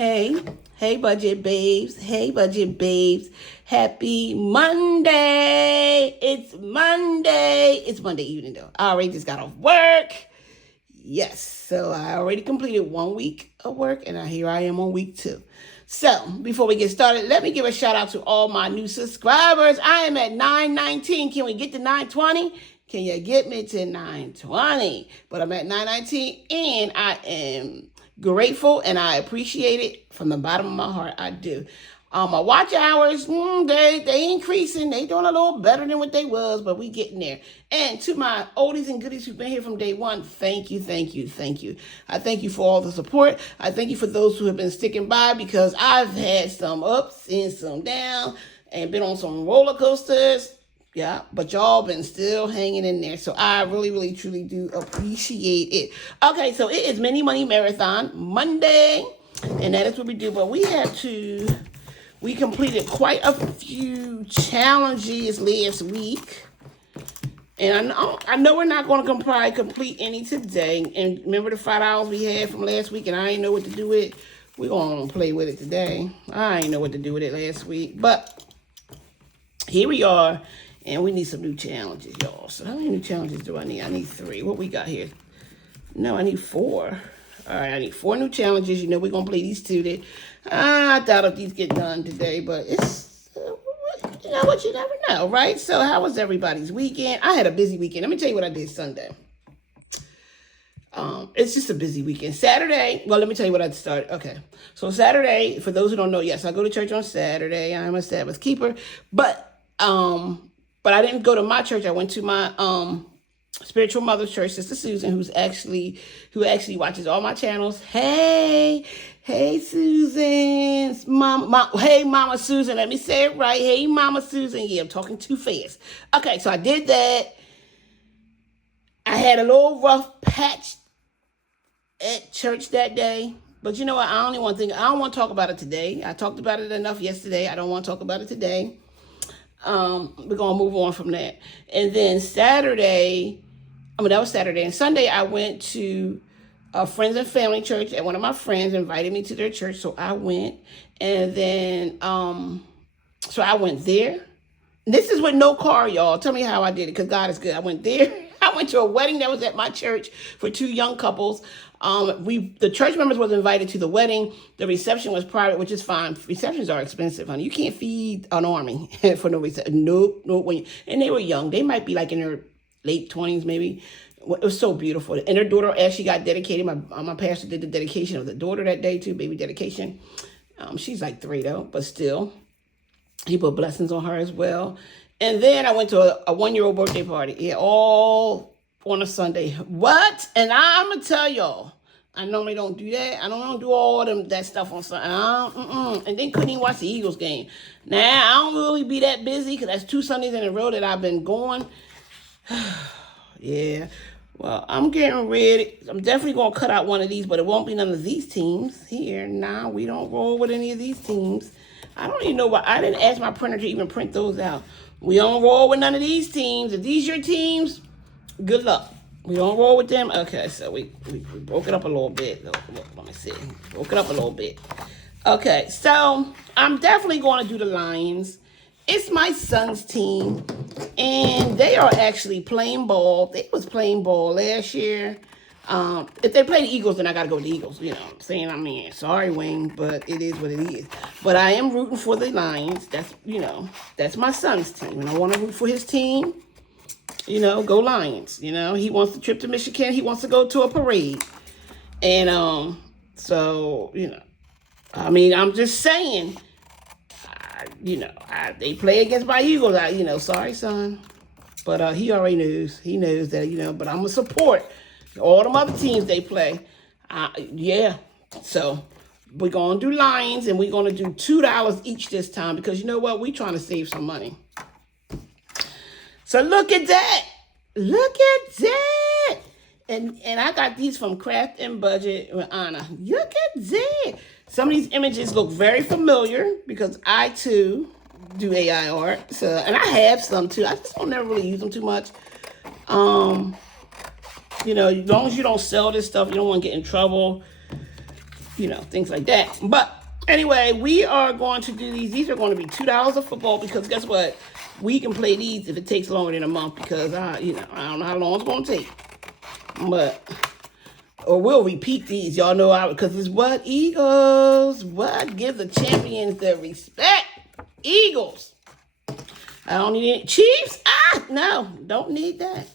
Hey, budget babes. Hey, budget babes. Happy Monday. It's Monday. It's Monday evening, though. I already just got off work. Yes, so I already completed 1 week of work, and here I am on week 2. So, before we get started, let me give a shout out to all my new subscribers. I am at 919. Can we get to 920? Can you get me to 920? But I'm at 919, and I am grateful, and I appreciate it from the bottom of my heart. I do. My watch hours, they increasing. They doing a little better than what they was, but we getting there. And to my oldies and goodies who've been here from day one, thank you. I thank you for all the support. I thank you for those who have been sticking by, because I've had some ups and some downs and been on some roller coasters. Yeah, but y'all been still hanging in there. So I really, truly do appreciate it. Okay, so it is Mini Money Marathon Monday, and that is what we do. But we completed quite a few challenges last week. And I know we're not going to probably complete any today. And remember the $5 we had from last week, and I didn't know what to do with it. We're going to play with it today. I didn't know what to do with it last week. But here we are. And we need some new challenges, y'all. So how many new challenges do I need? I need 3. What we got here? No, I need 4. All right, I need 4 new challenges. You know, we're going to play these 2 today. I doubt if these get done today, but it's, you know what, you never know, right? So how was everybody's weekend? I had a busy weekend. Let me tell you what I did Sunday. It's just a busy weekend. Saturday, well, let me tell you what I started. Okay, so Saturday, for those who don't know, yes, I go to church on Saturday. I'm a Sabbath keeper, but I didn't go to my church. I went to my spiritual mother's church, Sister Susan, who actually watches all my channels. Hey Susan, hey Mama Susan. Let me say it right. Hey Mama Susan. Yeah, I'm talking too fast. Okay, so I did that. I had a little rough patch at church that day. But you know what? I don't want to talk about it today. I talked about it enough yesterday. I don't want to talk about it today. We're going to move on from that. And then that was Saturday. And Sunday, I went to a friends and family church, and one of my friends invited me to their church. So I went. And then, so I went there. This is with no car, y'all. Tell me how I did it, because God is good. I went there. I went to a wedding that was at my church for 2 young couples. The church members was invited to the wedding. The reception was private, which is fine. Receptions are expensive, honey. You can't feed an army for no reception. Nope. And they were young. They might be like in their late 20s, maybe. It was so beautiful. And their daughter actually got dedicated. My pastor did the dedication of the daughter that day too, baby dedication. She's like 3 though, but still, he put blessings on her as well. And then I went to a 1-year-old birthday party. Yeah, all on a Sunday. What? And I'm going to tell y'all, I normally don't do that. I don't do all that stuff on Sunday. And then couldn't even watch the Eagles game. Now, I don't really be that busy, because that's 2 Sundays in a row that I've been going. Yeah. Well, I'm getting ready. I'm definitely going to cut out one of these, but it won't be none of these teams here. Nah, we don't roll with any of these teams. I don't even know why. I didn't ask my printer to even print those out. We don't roll with none of these teams. If these your teams, good luck. We don't roll with them. Okay, so we broke it up a little bit. Let me see. Broke it up a little bit. Okay, so I'm definitely going to do the Lions. It's my son's team, and they are actually playing ball. They was playing ball last year. If they play the Eagles, then I got to go with the Eagles. You know what I'm saying? I mean, sorry, Wayne, but it is what it is. But I am rooting for the Lions. That's my son's team, and I want to root for his team. Go Lions. He wants the trip to Michigan. He wants to go to a parade. And so, I mean, I'm just saying, they play against my Eagles. Sorry, son. But he already knows. He knows that, but I'm going to support all them other teams they play. Yeah. So we're going to do Lions, and we're going to do $2 each this time, because you know what? We're trying to save some money. So look at that. Look at that. And I got these from Craft and Budget with Anna. Look at that. Some of these images look very familiar, because I too do AI art. So, and I have some too. I just don't never really use them too much. As long as you don't sell this stuff, you don't want to get in trouble. things like that. But anyway, we are going to do these. These are going to be $2 of football because guess what? We can play these if it takes longer than a month because I don't know how long it's going to take. Or we'll repeat these. Y'all know because it's what? Eagles. What? Give the champions their respect. Eagles. I don't need any. Chiefs? No. Don't need that.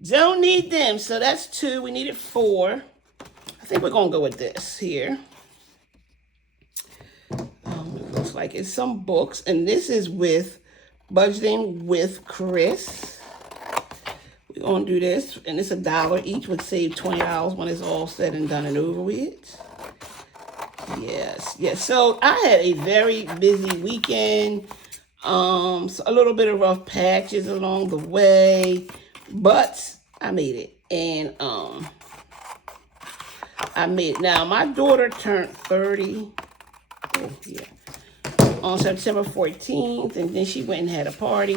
Don't need them. So that's 2. We needed 4. I think we're going to go with this here. It looks like it's some books. And this is with Budgeting with Chris. We're going to do this. And it's $1 each. Would save $20 when it's all said and done and over with. Yes. So I had a very busy weekend. So a little bit of rough patches along the way. But I made it. And I made it. Now, my daughter turned 30. Oh, yeah. On September 14th. And then she went and had a party.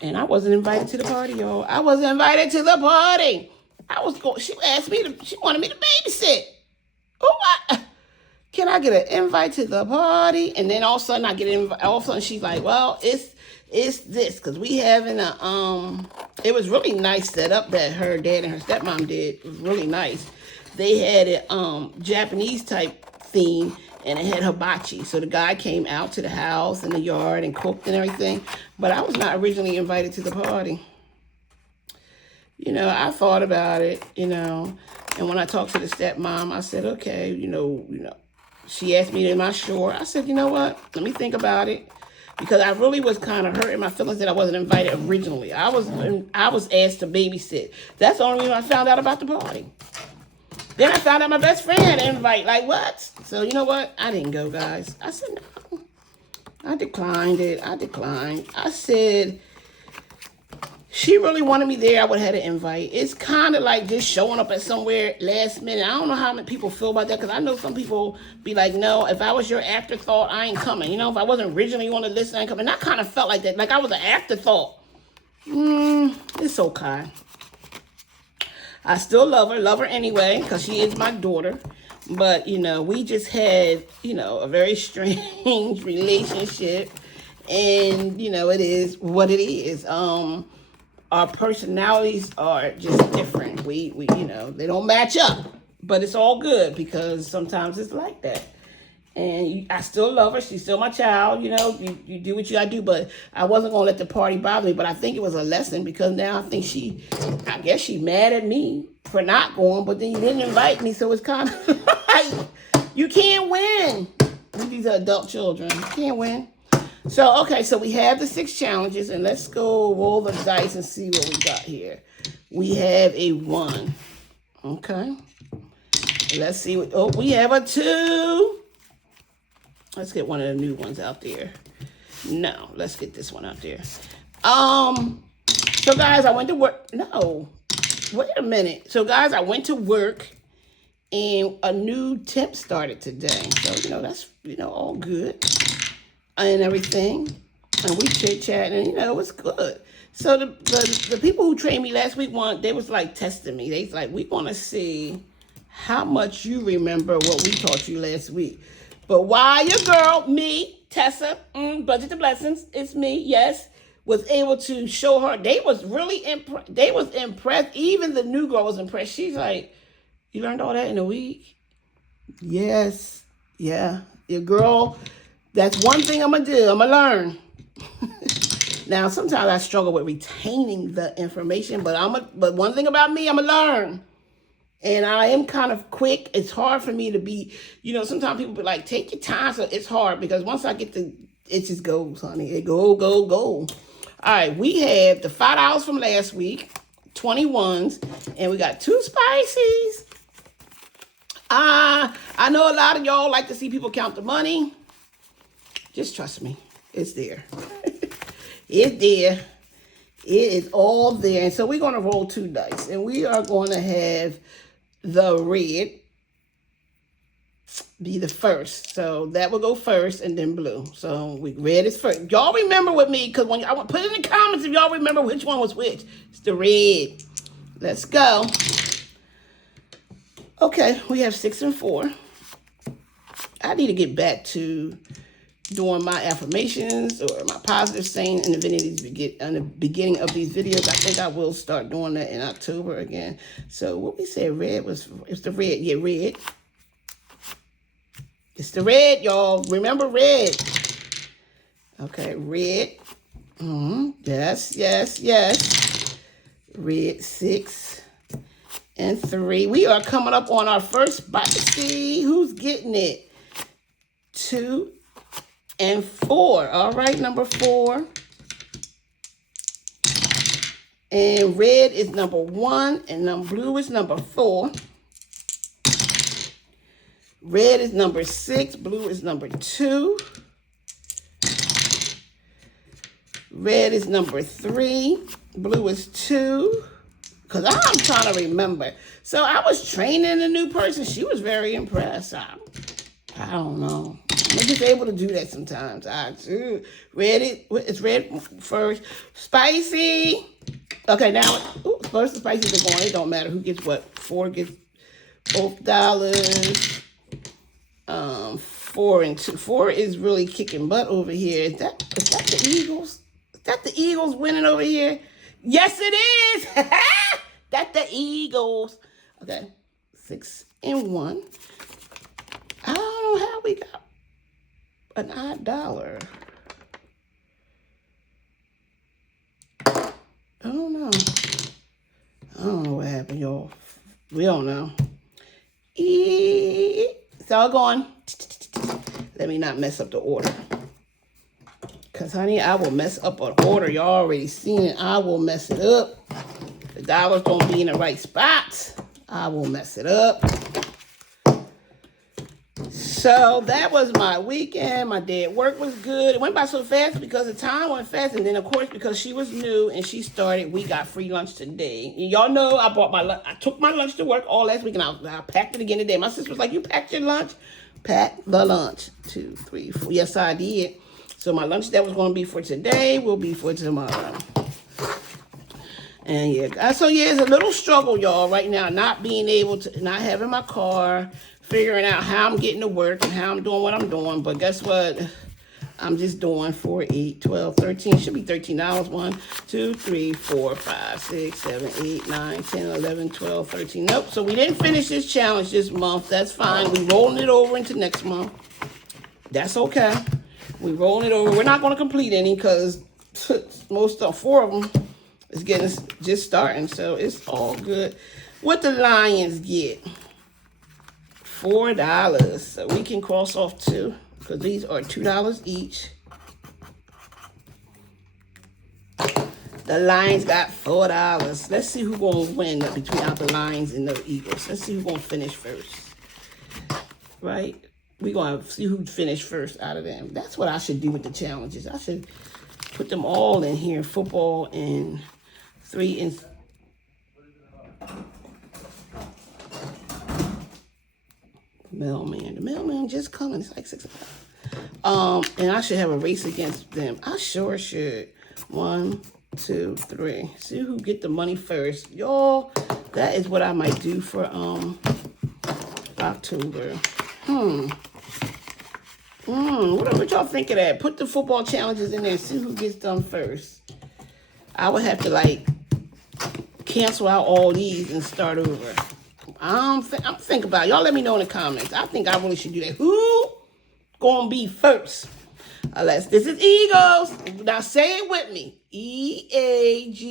And I wasn't invited to the party, y'all. I wasn't invited to the party. She asked me she wanted me to babysit. Oh, can I get an invite to the party? And then all of a sudden all of a sudden she's like, well, it's this. Because we having it was really nice setup that her dad and her stepmom did. It was really nice. They had a Japanese type theme. And it had hibachi. So the guy came out to the house and the yard and cooked and everything. But I was not originally invited to the party. I thought about it, And when I talked to the stepmom, I said, okay, she asked me, am I sure? I said, you know what? Let me think about it. Because I really was kind of hurting my feelings that I wasn't invited originally. I was asked to babysit. That's the only reason I found out about the party. Then I found out my best friend had an invite. Like, what? So, you know what? I didn't go, guys. I said, no. I declined it. I said, she really wanted me there. I would have had an invite. It's kind of like just showing up at somewhere last minute. I don't know how many people feel about that because I know some people be like, no, if I was your afterthought, I ain't coming. If I wasn't originally on the list, I ain't coming. And I kind of felt like that. Like I was an afterthought. It's okay. I still love her anyway, because she is my daughter. But, we just had, a very strange relationship. And, it is what it is. Our personalities are just different. We they don't match up. But it's all good because sometimes it's like that. And I still love her. She's still my child. You do what you gotta do. But I wasn't going to let the party bother me. But I think it was a lesson because now I guess she's mad at me for not going. But then you didn't invite me. So it's kind of like, you can't win. These are adult children. You can't win. So, okay. So we have the 6 challenges. And let's go roll the dice and see what we got here. We have a 1. Okay. Let's see. We have a 2. Let's get one of the new ones out there. No, let's get this one out there. So guys, I went to work. No, wait a minute. So guys, I went to work and a new temp started today. So, that's, all good and everything. And we chit-chatting and, it was good. So the people who trained me last week, they was like testing me. They was like, we want to see how much you remember what we taught you last week. But why your girl, me, Tessa, Budget to Blessings, it's me, yes, was able to show her. They was really impressed. They was impressed. Even the new girl was impressed. She's like, you learned all that in a week? Yes. Yeah. Your girl, that's one thing I'm going to do. I'm going to learn. Now, sometimes I struggle with retaining the information, but one thing about me, I'm going to learn. And I am kind of quick. It's hard for me to be, sometimes people be like, take your time. So it's hard because once I get it just goes, honey. It go. All right, we have the $5 from last week, 21s, and we got 2 spices. I know a lot of y'all like to see people count the money. Just trust me. It's there. It's there. It is all there. And so we're going to roll 2 dice. And we are going to have the red be the first. So that will go first and then blue. So red is first. Y'all remember with me, because when I put it in the comments if y'all remember which one was which. It's the red. Let's go. Okay, we have 6 and 4. I need to get back to doing my affirmations or my positive saying in the beginning of these videos. I think I will start doing that in October again. So what we said, it's the red. Yeah, red. It's the red, y'all. Remember red. Okay, red. Yes, yes, yes. Red 6 and 3. We are coming up on our first spicy. Who's getting it? 2 and 4. All right, number 4. And red is number 1, and blue is number 4. Red is number 6, blue is number 2. Red is number 3, blue is 2. Because I'm trying to remember. So I was training a new person. She was very impressed. I don't know. I'm just able to do that sometimes. It's red first. Spicy. Okay, now, first the spices are going. It don't matter who gets what. 4 gets both dollars. 4 and 2. 4 is really kicking butt over here. Is that the Eagles? Is that the Eagles winning over here? Yes, it is. That's the Eagles. Okay, 6 and 1. I don't know how we got an odd dollar. I don't know. I don't know what happened, y'all. We don't know. It's all gone. Let me not mess up the order. Because, honey, I will mess up an order. Y'all already seen it. I will mess it up. The dollars don't be in the right spots. I will mess it up. So that was my weekend. My day at work was good. It went by so fast because the time went fast. And then, of course, because she was new and she started, we got free lunch today. And y'all know I took my lunch to work all last week, and I packed it again today. My sister was like, you packed your lunch? Pack the lunch. 2, 3, 4. Yes, I did. So my lunch that was going to be for today will be for tomorrow. And yeah, so yeah, it's a little struggle, y'all, right now, not having my car, figuring out how I'm getting to work and how I'm doing what I'm doing. But guess what? I'm just doing 4, 8, 12, 13. Should be $13. 1, 2, 3, 4, 5, 6, 7, 8, 9, 10, 11, 12, 13. Nope. So we didn't finish this challenge this month. That's fine. We're rolling it over into next month. That's okay. We're rolling it over. We're not going to complete any because 4 of them is just starting. So it's all good. What the Lions get? $4. So we can cross off 2 because these are $2 each. The Lions got $4. Let's see who's going to win between the Lions and the Eagles. Let's see who's going to finish first. Right? We're going to see who finished first out of them. That's what I should do with the challenges. I should put them all in here. Football and 3 and... The mailman just coming. It's like 6 o'clock. And I should have a race against them. I sure should. 1, 2, 3. See who get the money first. Y'all, that is what I might do for October. What y'all think of that? Put the football challenges in there. See who gets done first. I would have to cancel out all these and start over. I'm thinking about it. Y'all let me know in the comments. I think I really should do that. Who gonna be first? This is Eagles. Now say it with me. EAGLES.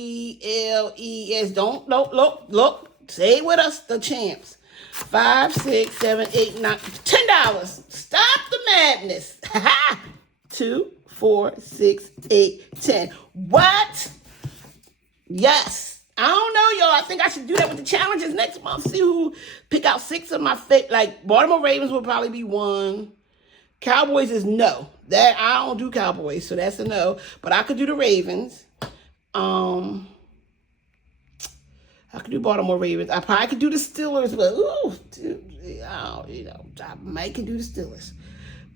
Don't look. Say it with us, the champs. 5, 6, 7, 8, 9, $10. Stop the madness. 2, 4, 6, 8, 10. What? Yes. I don't know, y'all. I think I should do that with the challenges next month. See who pick out 6 of my favorite. Baltimore Ravens will probably be 1. Cowboys is no. That I don't do Cowboys, so that's a no. But I could do the Ravens. I could do Baltimore Ravens. I probably could do the Steelers, but I might could do the Steelers.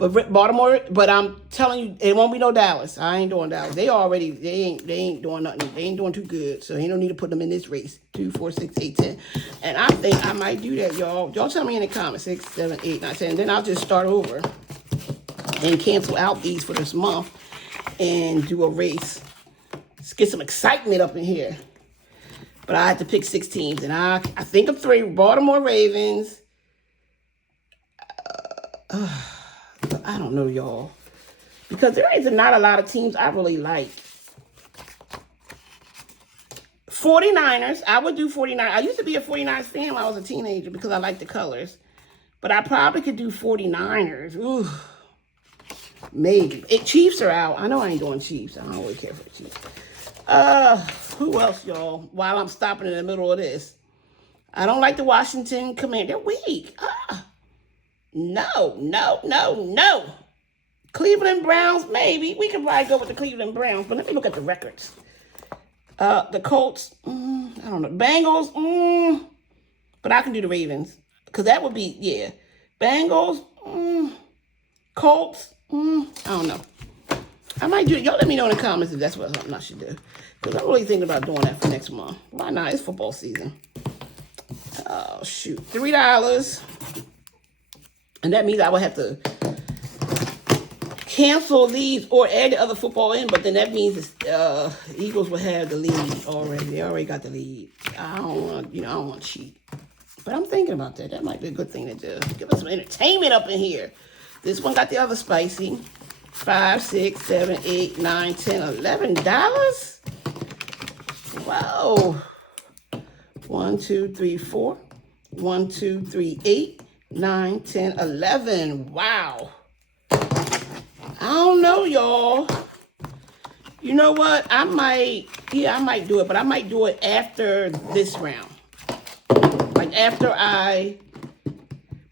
But Baltimore, but I'm telling you, it won't be no Dallas. I ain't doing Dallas. They ain't doing nothing. They ain't doing too good. So ain't no need to put them in this race. 2, 4, 6, 8, 10. And I think I might do that, y'all. Y'all tell me in the comments. 6, 7, 8, 9, 10. Then I'll just start over and cancel out these for this month and do a race. Let's get some excitement up in here. But I had to pick 6 teams. And I think of 3. Baltimore Ravens. I don't know, y'all. Because there is not a lot of teams I really like. 49ers. I would do 49ers. I used to be a 49ers fan when I was a teenager because I like the colors. But I probably could do 49ers. Ooh. Maybe. Chiefs are out. I know I ain't doing Chiefs. I don't really care for the Chiefs. Who else, y'all? While I'm stopping in the middle of this. I don't like the Washington Commanders. They're weak. No. Cleveland Browns, maybe. We could probably go with the Cleveland Browns, but let me look at the records. The Colts, I don't know. Bengals, but I can do the Ravens. Because that would be, yeah. Bengals, Colts, I don't know. I might do it. Y'all let me know in the comments if that's what something I should do. Because I'm really thinking about doing that for next month. Why not? It's football season. Oh, shoot. $3. And that means I would have to cancel these or add the other football in. But then that means Eagles will have the lead already. They already got the lead. I don't want to cheat. But I'm thinking about that. That might be a good thing to do. Give us some entertainment up in here. This one got the other spicy. $5, $6, $7, $8, $9, $10, $11. Whoa. 1, 2, 3, 4. 1, 2, 3, 8. 9, 10, 11. Wow. I don't know, y'all. You know what? I might do it, but I might do it after this round. Like after I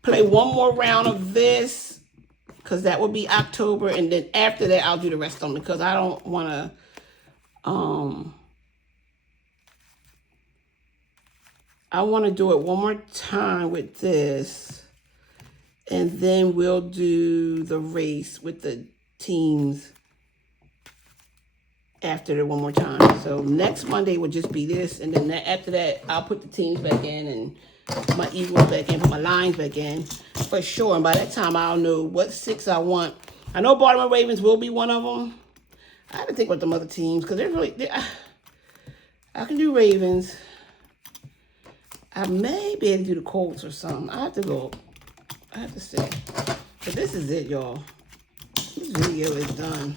play one more round of this, because that will be October, and then after that, I'll do the rest of them because I don't want to, I want to do it one more time with this. And then we'll do the race with the teams after the one more time. So next Monday would just be this. And then after that, I'll put the teams back in and my Eagles back in, put my lines back in for sure. And by that time, I'll know what 6 I want. I know Baltimore Ravens will be one of them. I have to think about them other teams because I can do Ravens. I may be able to do the Colts or something. I have to go. I have to say, but this is it, y'all. This video is done.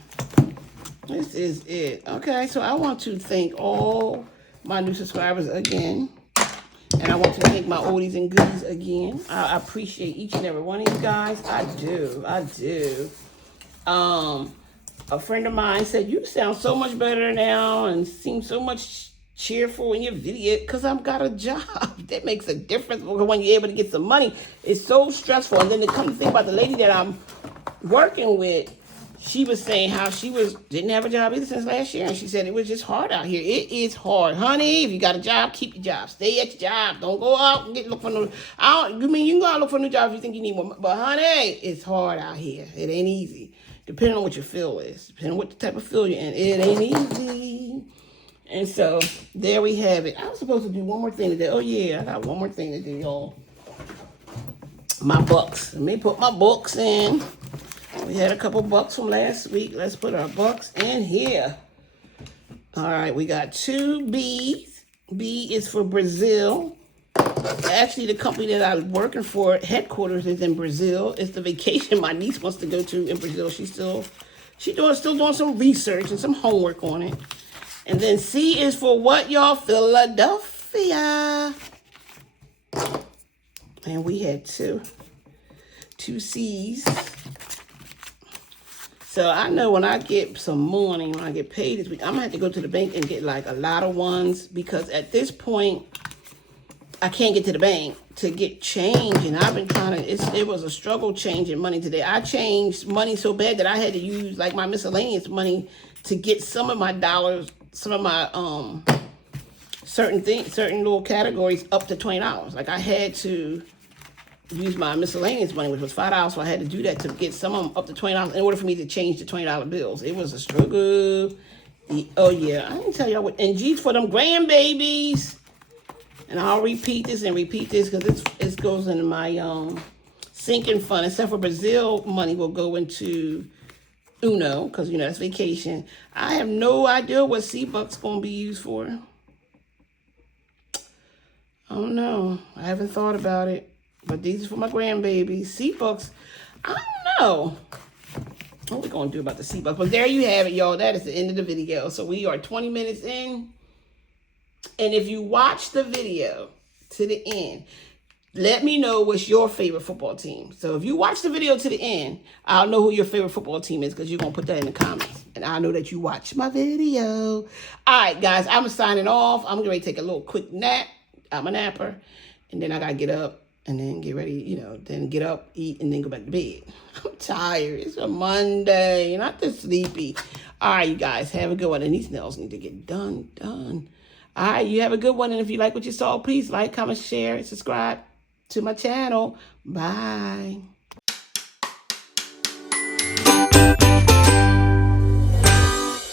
This is it. Okay, so I want to thank all my new subscribers again. And I want to thank my oldies and goodies again. I appreciate each and every one of you guys. I do. A friend of mine said, you sound so much better now and seem so much cheerful in your video because I've got a job. That makes a difference when you're able to get some money. It's so stressful. And then to come to think about the lady that I'm working with, she was saying how she didn't have a job either since last year. And she said it was just hard out here. It is hard. Honey, if you got a job, keep your job. Stay at your job. Don't go out and look for no, you can go out and look for a new job if you think you need more. But honey, it's hard out here. It ain't easy. Depending on what your field is. Depending on what type of field you're in. It ain't easy. And so, there we have it. I was supposed to do one more thing today. Oh, yeah, I got one more thing to do, y'all. My bucks. Let me put my bucks in. We had a couple bucks from last week. Let's put our bucks in here. All right, we got 2 B's. B is for Brazil. Actually, the company that I'm working for, headquarters is in Brazil. It's the vacation my niece wants to go to in Brazil. She's still doing some research and some homework on it. And then C is for what, y'all? Philadelphia. And we had two C's. So I know when I get some money, when I get paid this week, I'm going to have to go to the bank and get like a lot of ones. Because at this point, I can't get to the bank to get change. And I've been trying to, it was a struggle changing money today. I changed money so bad that I had to use like my miscellaneous money to get some of my dollars, some of my certain little categories up to $20. Like I had to use my miscellaneous money, which was $5, so I had to do that to get some of them up to $20 in order for me to change the $20 bills. It was a struggle. Oh yeah, I didn't tell y'all what. And G's for them grandbabies. And I'll repeat this because it goes into my sinking fund. Except for Brazil, money will go into Uno because that's vacation. I have no idea what C-Bucks gonna be used for. I don't know. I haven't thought about it. But these are for my grandbabies. C-Bucks, I don't know what we're going to do about the C-Bucks. But there you have it, y'all. That is the end of the video. So we are 20 minutes in. And if you watch the video to the end, let me know what's your favorite football team. So if you watch the video to the end, I'll know who your favorite football team is because you're going to put that in the comments. And I know that you watched my video. All right, guys. I'm signing off. I'm going to take a little quick nap. I'm a napper. And then I got to get up and then get ready, then get up, eat, and then go back to bed. I'm tired. It's a Monday. Not this sleepy. All right, you guys. Have a good one. And these nails need to get done. All right, you have a good one. And if you like what you saw, please like, comment, share, and subscribe to my channel. Bye.